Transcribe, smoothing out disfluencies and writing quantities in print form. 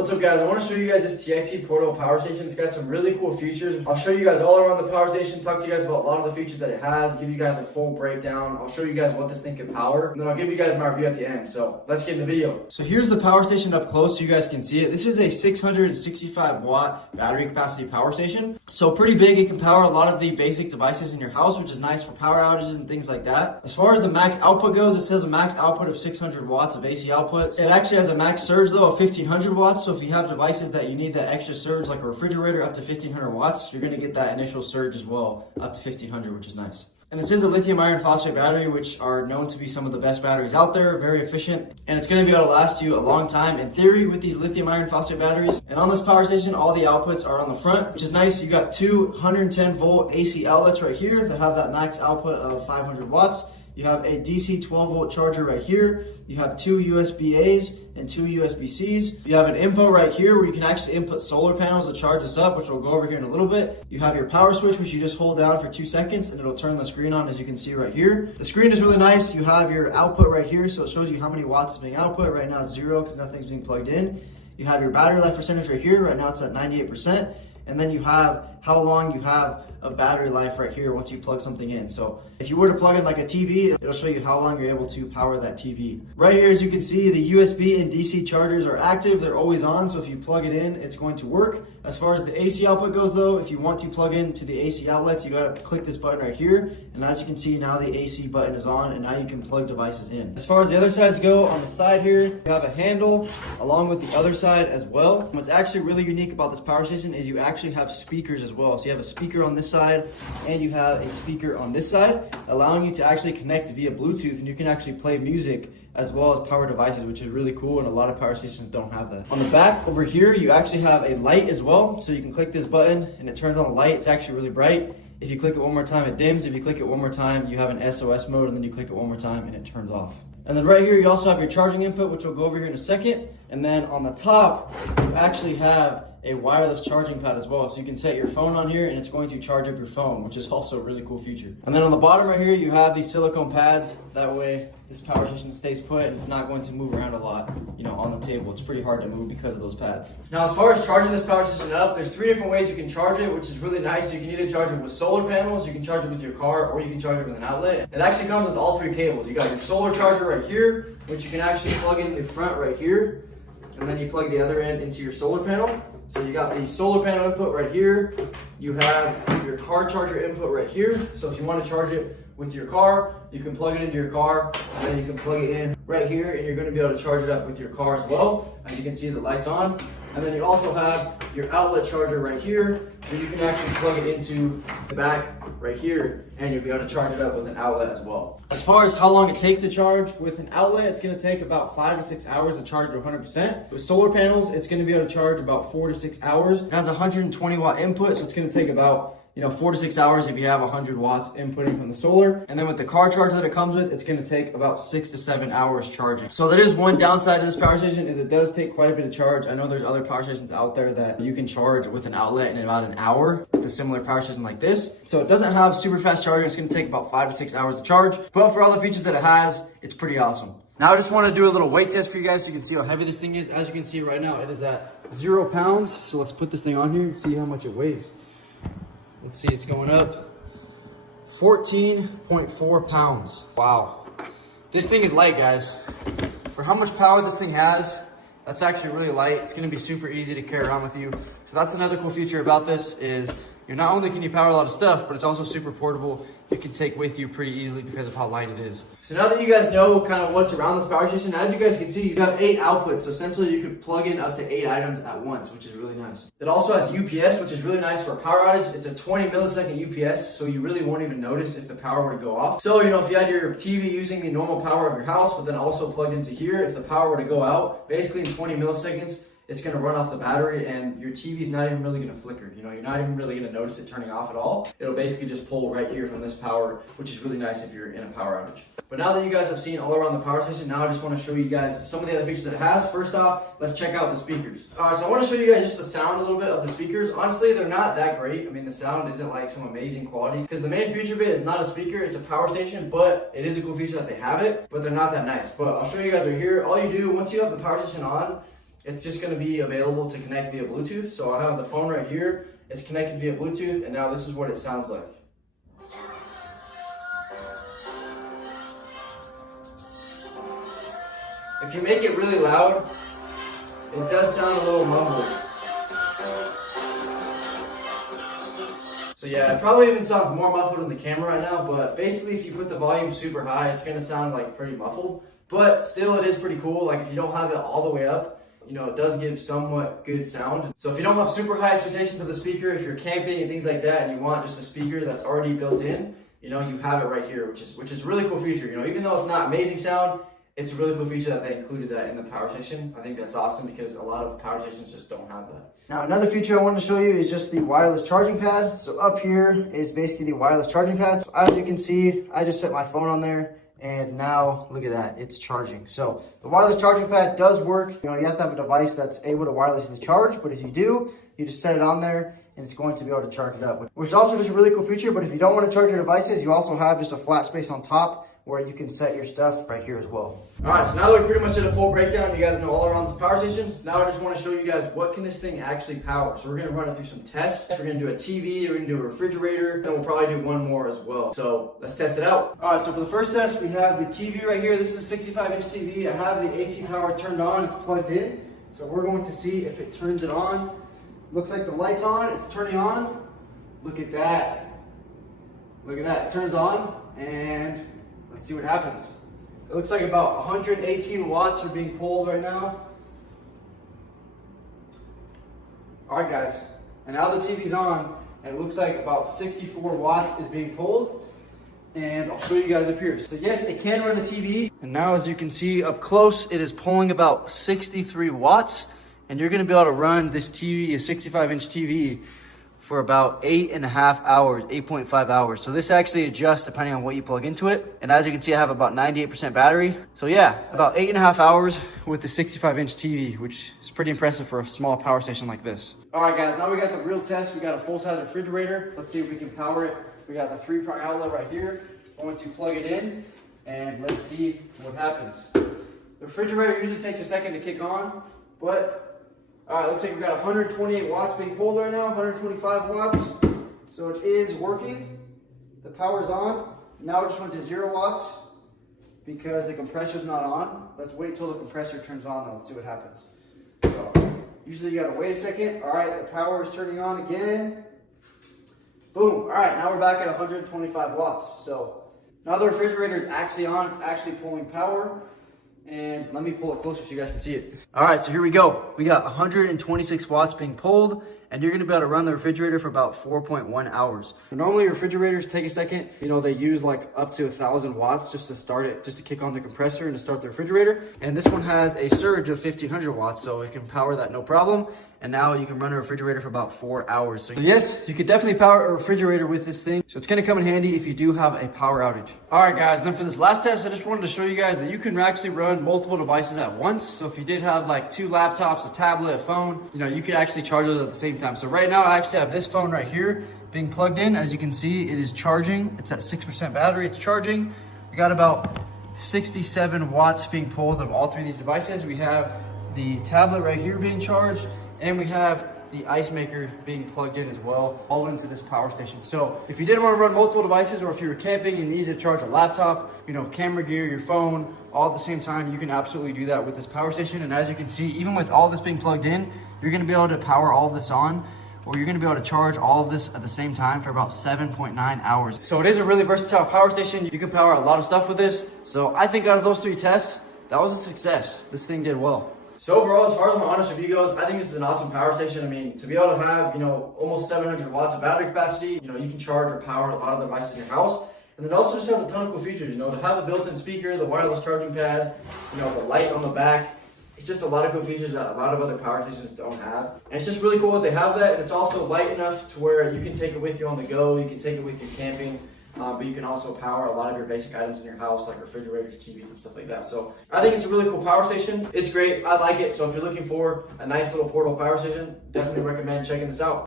What's up guys, I want to show you guys this Tiexei portable power station. It's got some really cool features. I'll show you guys all around the power station, talk to you guys about a lot of the features that it has, give you guys a full breakdown. I'll show you guys what this thing can power, and then I'll give you guys my review at the end. So let's get in the video. So here's the power station up close so you guys can see it. This is a 665 watt battery capacity power station. So pretty big, it can power a lot of the basic devices in your house, which is nice for power outages and things like that. As far as the max output goes, it says a max output of 600 watts of AC output. It actually has a max surge though of 1500 watts. So if you have devices that you need that extra surge, like a refrigerator up to 1500 watts, you're going to get that initial surge as well, up to 1500, which is nice. And this is a lithium iron phosphate battery, which are known to be some of the best batteries out there, very efficient, and it's going to be able to last you a long time in theory with these lithium iron phosphate batteries. And on this power station, all the outputs are on the front, which is nice. You got two 110 volt AC outlets right here that have that max output of 500 watts. You have a DC 12 volt charger right here. You have two USB A's and two USB C's. You have an input right here where you can actually input solar panels to charge this up, which we'll go over here in a little bit. You have your power switch, which you just hold down for 2 seconds and it'll turn the screen on, as you can see right here. The screen is really nice. You have your output right here, so it shows you how many watts is being output. Right now it's 0 because nothing's being plugged in. You have your battery life percentage right here. Right now it's at 98%. And then you have how long you have of battery life right here once you plug something in. So if you were to plug in like a TV, it'll show you how long you're able to power that TV. Right here, as you can see, the USB and DC chargers are active. They're always on, so if you plug it in, it's going to work. As far as the AC output goes though, if you want to plug into the AC outlets, you gotta click this button right here. And as you can see, now the AC button is on and now you can plug devices in. As far as the other sides go, on the side here, you have a handle along with the other side as well. What's actually really unique about this power station is you actually have speakers as well. So you have a speaker on this side and you have a speaker on this side, allowing you to actually connect via Bluetooth, and you can actually play music as well as power devices, which is really cool, and a lot of power stations don't have that. On the back over here, you actually have a light as well, so you can click this button and it turns on the light. It's actually really bright. If you click it one more time, it dims. If you click it one more time, you have an SOS mode, and then you click it one more time and it turns off. And then right here, you also have your charging input, which we'll go over here in a second. And then on the top, you actually have a wireless charging pad as well. So you can set your phone on here and it's going to charge up your phone, which is also a really cool feature. And then on the bottom right here, you have these silicone pads. That way this power station stays put and it's not going to move around a lot, you know, on the table. It's pretty hard to move because of those pads. Now, as far as charging this power station up, there's 3 different ways you can charge it, which is really nice. You can either charge it with solar panels, you can charge it with your car, or you can charge it with an outlet. It actually comes with all 3 cables. You got your solar charger right here, which you can actually plug in the front right here, and then you plug the other end into your solar panel. So you got the solar panel input right here. You have your car charger input right here. So if you want to charge it with your car, you can plug it into your car, and then you can plug it in right here, and you're going to be able to charge it up with your car as well. As you can see, the light's on. And then you also have your outlet charger right here, where you can actually plug it into the back right here, and you'll be able to charge it up with an outlet as well. As far as how long it takes to charge with an outlet, it's going to take about 5 to 6 hours to charge to 100%. With solar panels, it's going to be able to charge about 4 to 6 hours. It has a 120 watt input, so it's going to take about 4 to 6 hours if you have 100 watts inputting from the solar. And then with the car charger that it comes with, it's going to take about 6 to 7 hours charging. So there is one downside to this power station, is it does take quite a bit of charge. I know there's other power stations out there that you can charge with an outlet in about an hour with a similar power station like this. So it doesn't have super fast charging. It's going to take about 5 to 6 hours to charge. But for all the features that it has, it's pretty awesome. Now I just want to do a little weight test for you guys so you can see how heavy this thing is. As you can see right now, it is at 0 pounds. So let's put this thing on here and see how much it weighs. Let's see, it's going up 14.4 pounds. Wow. This thing is light, guys. For how much power this thing has, that's actually really light. It's gonna be super easy to carry around with you. So that's another cool feature about this, is not only can you power a lot of stuff, but it's also super portable. You can take with you pretty easily because of how light it is. So now that you guys know kind of what's around this power station, as you guys can see, you have 8 outputs. So essentially you could plug in up to 8 items at once, which is really nice. It also has UPS, which is really nice for a power outage. It's a 20 millisecond UPS, so you really won't even notice if the power were to go off. So, if you had your TV using the normal power of your house, but then also plugged into here, if the power were to go out, basically in 20 milliseconds, it's going to run off the battery and your TV is not even really going to flicker. You're not even really going to notice it turning off at all. It'll basically just pull right here from this power, which is really nice if you're in a power outage. But now that you guys have seen all around the power station, now I just want to show you guys some of the other features that it has. First off, let's check out the speakers. So I want to show you guys just the sound a little bit of the speakers. Honestly, they're not that great. I mean, the sound isn't like some amazing quality, because the main feature of it is not a speaker, it's a power station, but it is a cool feature that they have it, but they're not that nice. But I'll show you guys right here. All you do, once you have the power station on, it's just going to be available to connect via Bluetooth. So I have the phone right here, it's connected via Bluetooth, and now this is what it sounds like. If you make it really loud, it does sound a little mumbled. So yeah, it probably even sounds more muffled in the camera right now, but basically if you put the volume super high, it's gonna sound like pretty muffled. But still, it is pretty cool. Like if you don't have it all the way up, you know, it does give somewhat good sound. So if you don't have super high expectations of the speaker, if you're camping and things like that, and you want just a speaker that's already built in, you know, you have it right here, which is a really cool feature. You know, even though it's not amazing sound, it's a really cool feature that they included that in the power station. I think that's awesome because a lot of power stations just don't have that. Now, another feature I wanted to show you is just the wireless charging pad. So up here is basically the wireless charging pad. So as you can see, I just set my phone on there, and now look at that, it's charging. So the wireless charging pad does work. You know, you have to have a device that's able to wirelessly charge, but if you do, you just set it on there and it's going to be able to charge it up, which is also just a really cool feature. But if you don't want to charge your devices, you also have just a flat space on top where you can set your stuff right here as well. All right, so now that we pretty much did a full breakdown, you guys know all around this power station. Now I just want to show you guys what can this thing actually power. So we're going to run it through some tests. We're going to do a TV, we're going to do a refrigerator, and we'll probably do one more as well. So let's test it out. All right, so for the first test, we have the TV right here. This is a 65-inch TV. I have the AC power turned on, it's plugged in. So we're going to see if it turns it on. Looks like the light's on, it's turning on. Look at that. Look at that, it turns on, and let's see what happens. It looks like about 118 watts are being pulled right now. All right, guys, and now the TV's on, and it looks like about 64 watts is being pulled, and I'll show you guys up here. So yes, it can run a TV, and now as you can see up close, it is pulling about 63 watts, and you're gonna be able to run this TV, a 65-inch TV, for about 8.5 hours, 8.5 hours. So this actually adjusts depending on what you plug into it. And as you can see, I have about 98% battery. So yeah, about 8.5 hours with the 65-inch TV, which is pretty impressive for a small power station like this. All right, guys, now we got the real test. We got a full-size refrigerator. Let's see if we can power it. We got the 3-prong outlet right here. I'm going to plug it in, and let's see what happens. The refrigerator usually takes a second to kick on, but all right, looks like we've got 128 watts being pulled right now, 125 watts. So it is working. The power's on. Now it just went to 0 watts because the compressor's not on. Let's wait till the compressor turns on though and see what happens. So usually you gotta wait a second. All right, the power is turning on again. Boom. All right, now we're back at 125 watts. So now the refrigerator is actually on. It's actually pulling power. And let me pull it closer so you guys can see it. All right, so here we go. We got 126 watts being pulled, and you're gonna be able to run the refrigerator for about 4.1 hours. Normally refrigerators take a second. You know, they use like up to 1,000 watts just to start it, just to kick on the compressor and to start the refrigerator. And this one has a surge of 1,500 watts, so it can power that no problem. And now you can run a refrigerator for about 4 hours. So yes, you could definitely power a refrigerator with this thing. So it's gonna come in handy if you do have a power outage. All right, guys, and then for this last test, I just wanted to show you guys that you can actually run multiple devices at once. So if you did have like 2 laptops, a tablet, a phone, you know, you could actually charge those at the same time. So right now I actually have this phone right here being plugged in. As you can see, it is charging. It's at 6% battery, it's charging. We got about 67 watts being pulled of all 3 of these devices. We have the tablet right here being charged, and we have the ice maker being plugged in as well, all into this power station. So if you didn't want to run multiple devices, or if you were camping and needed to charge a laptop, you know, camera gear, your phone, all at the same time, you can absolutely do that with this power station. And as you can see, even with all this being plugged in, you're gonna be able to power all of this on, or you're gonna be able to charge all of this at the same time for about 7.9 hours. So it is a really versatile power station. You can power a lot of stuff with this. So I think out of those 3 tests, that was a success. This thing did well. So overall, as far as my honest review goes, I think this is an awesome power station. I mean, to be able to have, you know, almost 700 watts of battery capacity, you know, you can charge or power a lot of devices in your house. And then it also just has a ton of cool features, you know, to have a built-in speaker, the wireless charging pad, you know, the light on the back. It's just a lot of cool features that a lot of other power stations don't have. And it's just really cool that they have that. And it's also light enough to where you can take it with you on the go. You can take it with you camping. But you can also power a lot of your basic items in your house, like refrigerators, TVs, and stuff like that. So I think it's a really cool power station. It's great. I like it. So if you're looking for a nice little portable power station, definitely recommend checking this out.